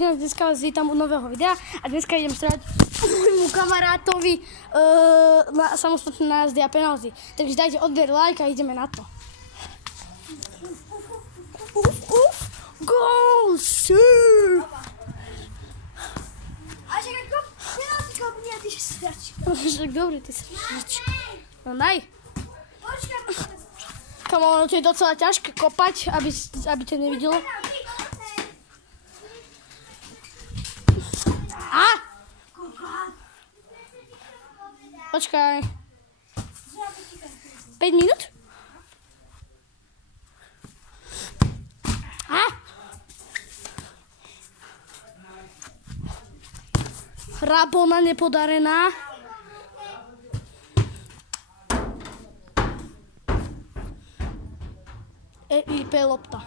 Dneska vás vítam u nového videa a dneska idem strať môjmu kamarátovi na samostatné nájazdy a penalty. Takže dajte odber, like a ideme na to. Goal, sir! A čekaj, penalty kopni a ty si strač. Však dobre, ty sa strač. No daj. Počkaj. Kamo, ono to je docela ťažké kopať, aby to nevidelo. Počkaj. 5 minút? Rabona nepodarená. EIP lopta.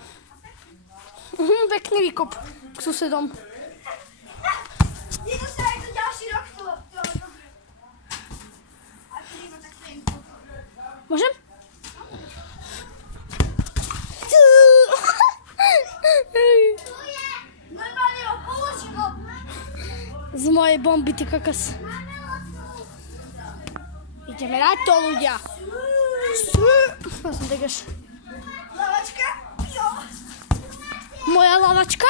Pekný výkop k susedom. Je to sa aj to ďalší rok to. Môžem? Normálne ho položilo. Z mojej bomby, ty kakas. Ideme na to, ľudia. Prosím, tegaš. Lavačka? Jo. Moja lavačka?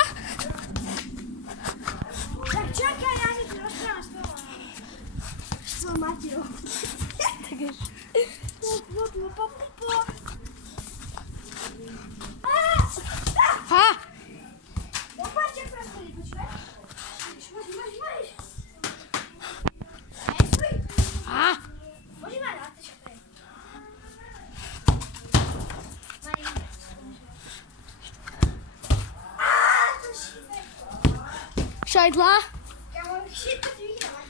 Tak čakaj, ja ti rozprávam s tebou. S tvojou materou. Tegaš. Ha! Dopatrz, jak pracuje, počúvaj. Máš. Ha! Môže mať na to, čo to je. To šíbe. Šajdla? Ja mám všetko ty videla.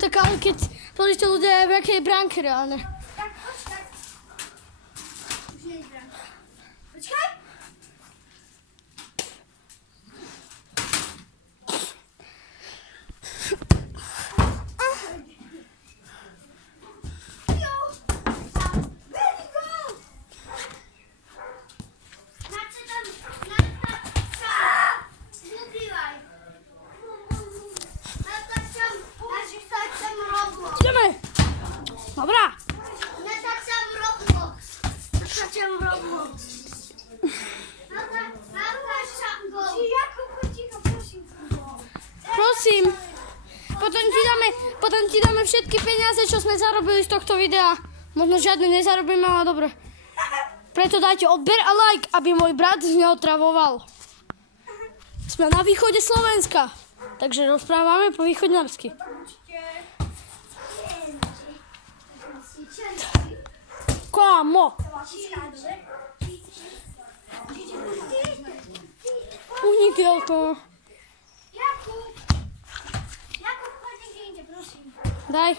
Tak ale keď pozrite ľudia, v jakej je bránke reálne. Tak, počkaj. Už nie je bránka. Počkaj. Jo. Very good. Znaczy tam, zmówiłaj. Ideme! Dobrá. Natáčam Roblox. Natáčam go. Jakub, ticho, prosím. Prosím. Potom ti dáme všetky peniaze, čo sme zarobili z tohto videa. Možno žiadne nezarobíme, ale dobre. Preto dajte odber a like, aby môj brat neotravoval. Sme na východe Slovenska, takže rozprávame po východňarsky. Kámo! Unikielko. Jakub, chodź gdzie indziej, prosím. Daj.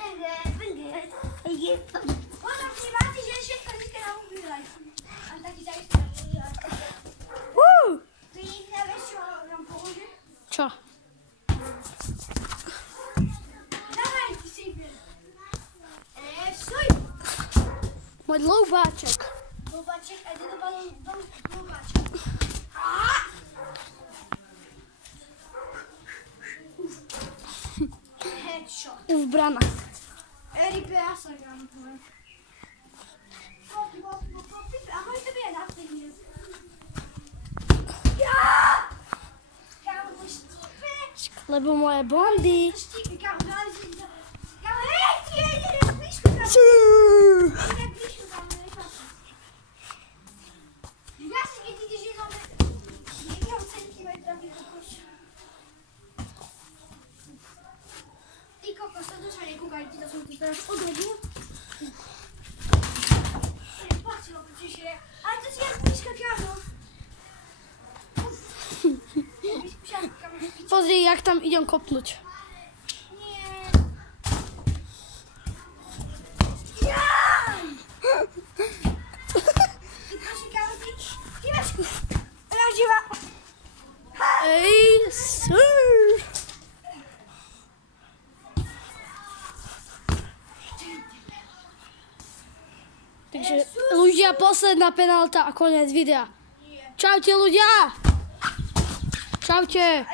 Možno si máte, že všetko dneska naubívaj. A taký zaistý. Ty nevieš, čo nám pomôže? Čo? Dávaj, ty si vyber. Stoj! Môj dloubáček. Dloubáček, a ide do dloubáčka. Headshot. Uf, brana. RIP, ja sa gram. Ahoj, to bude na stejně. Kámo, štípe. Lebo moje bondy. Štípe, kámo, dali si to. Kámo, hej, ty jedeš blížku tam. Ide blížku tam, nechápam. Ja si, keď ideš jedného centimetra, by to košil. Ty kokos, to sa nekúkaj, ty to som tu teraz odhodil. Ale to si jak blízko, kámo. Pozri, jak tam idem kopnúť. Nie. Ja! Prosím, kámo, ty mačku. Pravdivá. Ej, sir. Takže ľudia, posledná penálta a koniec videa. Čaute ľudia! Čaute.